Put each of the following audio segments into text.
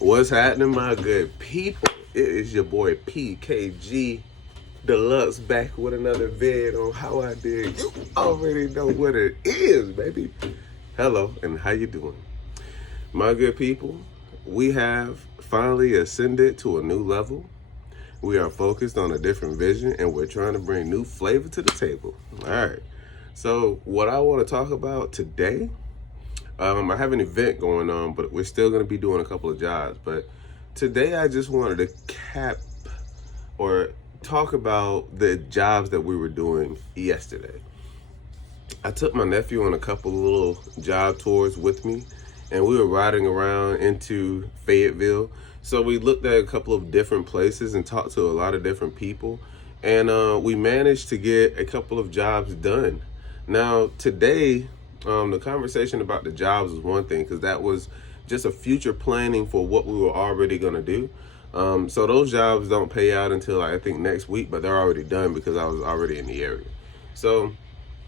What's happening, my good people? It is your boy PKG Deluxe back with another vid on how I did. You already know what it is, baby. Hello, and how you doing? My good people, we have finally ascended to a new level. We are focused on a different vision, and we're trying to bring new flavor to the table. All right. So what I want to talk about today, I have an event going on, but we're still going to be doing a couple of jobs. But today I just wanted to cap or talk about the jobs that we were doing yesterday. I took my nephew on a couple of little job tours with me, and we were riding around into Fayetteville. So we looked at a couple of different places and talked to a lot of different people. And we managed to get a couple of jobs done. Now, today, the conversation about the jobs is one thing, because that was just a future planning for what we were already going to do. So those jobs don't pay out until I think next week, but they're already done because I was already in the area. So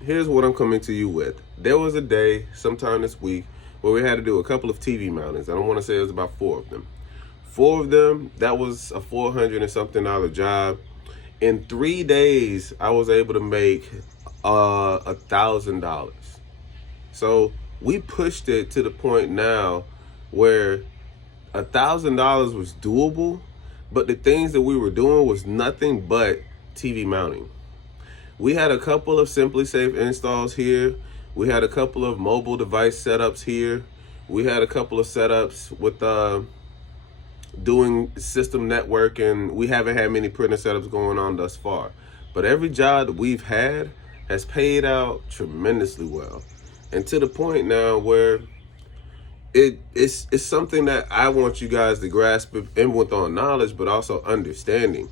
here's what I'm coming to you with. There was a day sometime this week where we had to do a couple of TV mountings. I don't want to say it was about 4 of them. 4 of them, that was a $400 and something job. In 3 days, I was able to make $1,000. So we pushed it to the point now where $1,000 was doable, but the things that we were doing was nothing but TV mounting. We had a couple of Simply Safe installs here. We had a couple of mobile device setups here. We had a couple of setups with doing system network, and we haven't had many printer setups going on thus far. But every job that we've had has paid out tremendously well. And to the point now where it's something that I want you guys to grasp and with all knowledge, but also understanding.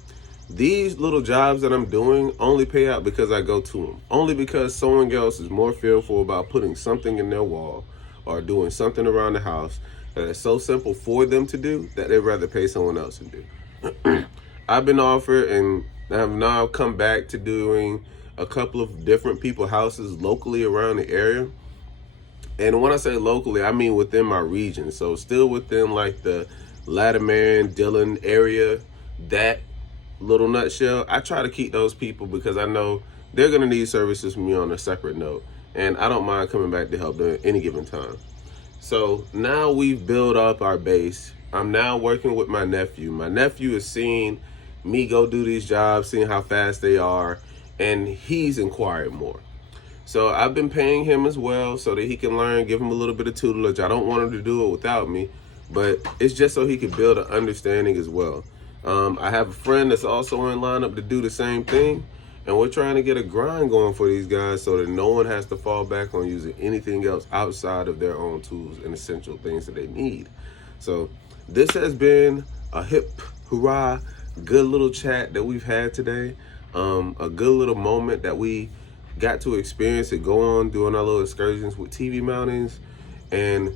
These little jobs that I'm doing only pay out because I go to them. Only because someone else is more fearful about putting something in their wall or doing something around the house that is so simple for them to do that they'd rather pay someone else to do. I've been offered and have now come back to doing a couple of different people's houses locally around the area. And when I say locally, I mean within my region. So still within like the Latimer, Dillon area, that little nutshell. I try to keep those people because I know they're going to need services from me on a separate note. And I don't mind coming back to help them at any given time. So now we've built up our base. I'm now working with my nephew. My nephew is seeing me go do these jobs, seeing how fast they are, and he's inquired more. So I've been paying him as well so that he can learn, give him a little bit of tutelage. I don't want him to do it without me, but it's just so he can build an understanding as well. I have a friend that's also in lineup to do the same thing, and we're trying to get a grind going for these guys so that no one has to fall back on using anything else outside of their own tools and essential things that they need. So this has been a hip hurrah, good little chat that we've had today. A good little moment that we got to experience and go on doing our little excursions with TV mountings. And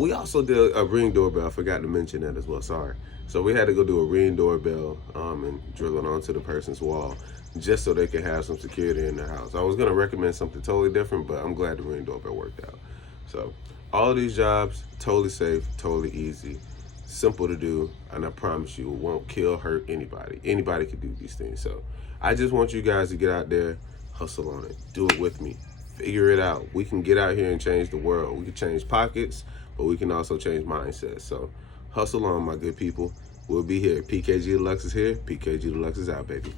we also did a Ring doorbell. I forgot to mention that as well, sorry. So we had to go do a Ring doorbell and drill it onto the person's wall just so they could have some security in their house. I was gonna recommend something totally different, but I'm glad the Ring doorbell worked out. So all of these jobs, totally safe, totally easy, simple to do, and I promise you it won't kill, hurt anybody. Anybody can do these things. So I just want you guys to get out there, hustle on it, do it with me, figure it out. We can get out here and change the world. We can change pockets, but we can also change mindsets. So hustle on, my good people. We'll be here. PKG Deluxe is here. PKG Deluxe is out, baby.